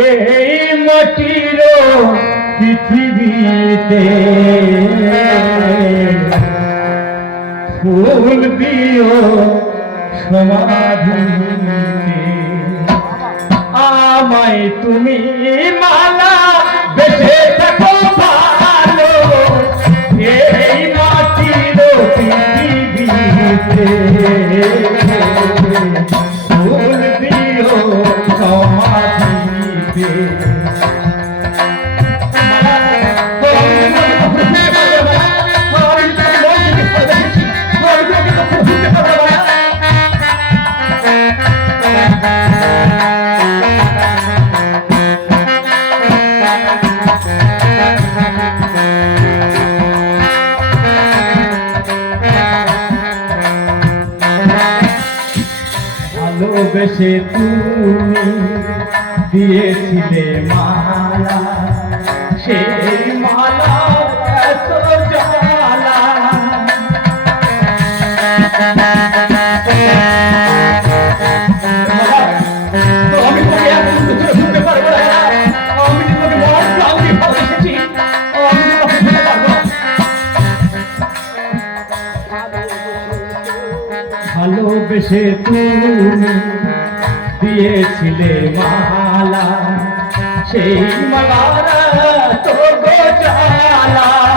এই মাটির পৃথিবীতে ফুল দিও সমাধিতে আমায় তুমি মালা বেঁচে থাকো ভালোবেসে তুমি দিয়েছিলে মালা সেই ভালোবেসে তুমি দিয়েছিলে মালা সেই মালা তো গোজালা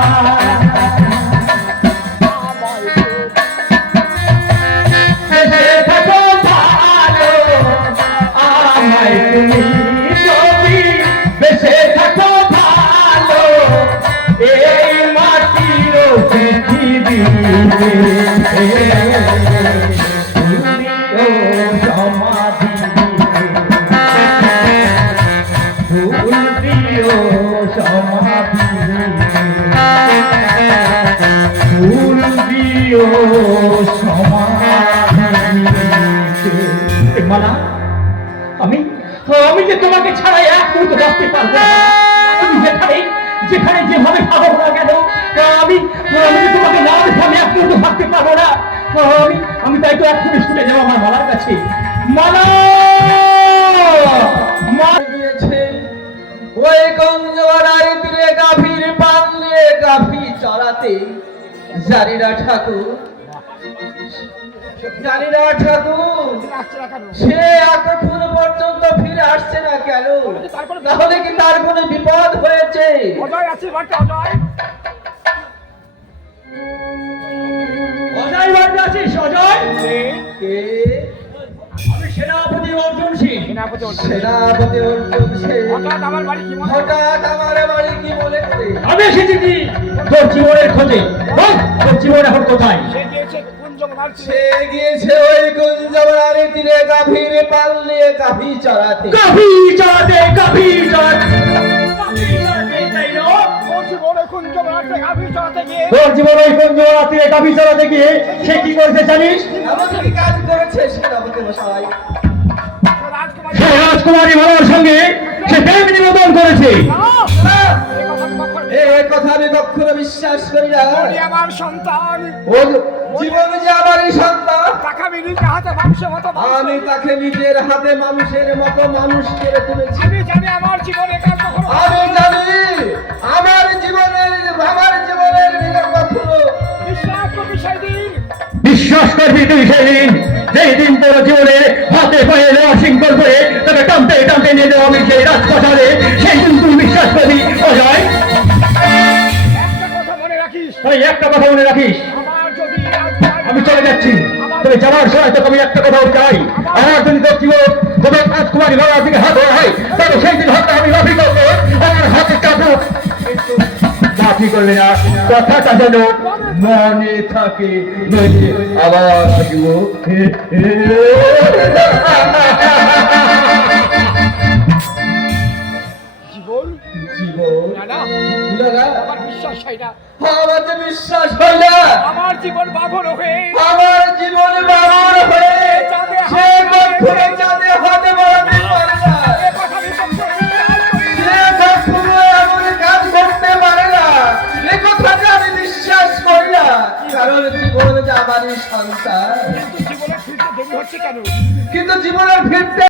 আমি যে তোমাকে ছাড়া এক মুহূর্ত বাঁচতে পারব তুমি যেখানে যেখানে যেভাবে ভাবো না কেন আমি আমি তোমাকে না দেখে আমি এক মুহূর্ত থাকতে পারব না। আমি আমি তাই তো এক্ষুনি শুনে যাব আমার মালার কাছে। মালা! ওই গাভীর চড়াতে। জানিনা ঠাকুর। ঠাকুর। সে পর্যন্ত ফিরে আসছে না কেন তাহলে কি তার কোনো বিপদ হয়েছে অজয় আছে বাড়িতে অজয়। অজয় বাড়ি আছিস অজয়? আমি সেনাপতি অর্জুন সিং। সেনাপতি অর্জুন। সেনাপতি অর্জুন সেন। হঠাৎ আমার বাড়ি কি মনে হঠাৎ আমার বাড়ি কি বলেছে আমি এসেছি কি? তোর জীবনের খোঁজে। বল তোর জীবন এখন কোথায়? সে মাল সে গিয়েছে ওই গুঞ্জবরার তীরে গাভীর পাললে গাভী চড়াতে। কভি যাতে কভি যাতে তোর জীবন কোন রাতে কভি চালাতে গিয়ে সে কি করেছে জানিস? সে রাজকুমারী ভালোর সঙ্গে সে প্রেম নিবেদন করেছে। এই কথা আমি কখনো বিশ্বাস করি না। আমার সন্তান। জীবন যে আমারই সন্তান। টাকা মিলিতে হাতে মাংস মতো আমি তাকে নিজের হাতে মানুষের মতো মানুষ করে তুলেছি। আমি জানি আমার জীবনে আমি জানি আমার জীবনের আমার জীবনের বিশ্বাস করবি সেই দিন তুই সেদিন। যেই দিন তোর জীবনে হাতে পায়ে নেওয়া সিংকল করে তবে টানতে টানতে নিয়ে যাওয়া আমি সেই রাজপ্রসাদে সেই দিন তুই বিশ্বাস করবি অজয়। একটা কথা মনে রাখিস। তাই একটা কথা মনে রাখিস। আমি চলে যাচ্ছি। তবে যাওয়ার সময় তোকে আমি একটা কথা চাই আমার যদি তোর জীবন তবে রাজকুমারী ভাড়া থেকে হাত হয় তবে সেই দিন হাতটা আমি লাফি করব। আমার হাতে চাপো লাফি করবে না কথাটা যেন মনে থাকে। আবার থাকিব। আমার না। আমার জীবন বাঘর হয়ে আমার জীবন সন্তান কেন? কিন্তু জীবনের ফিরতে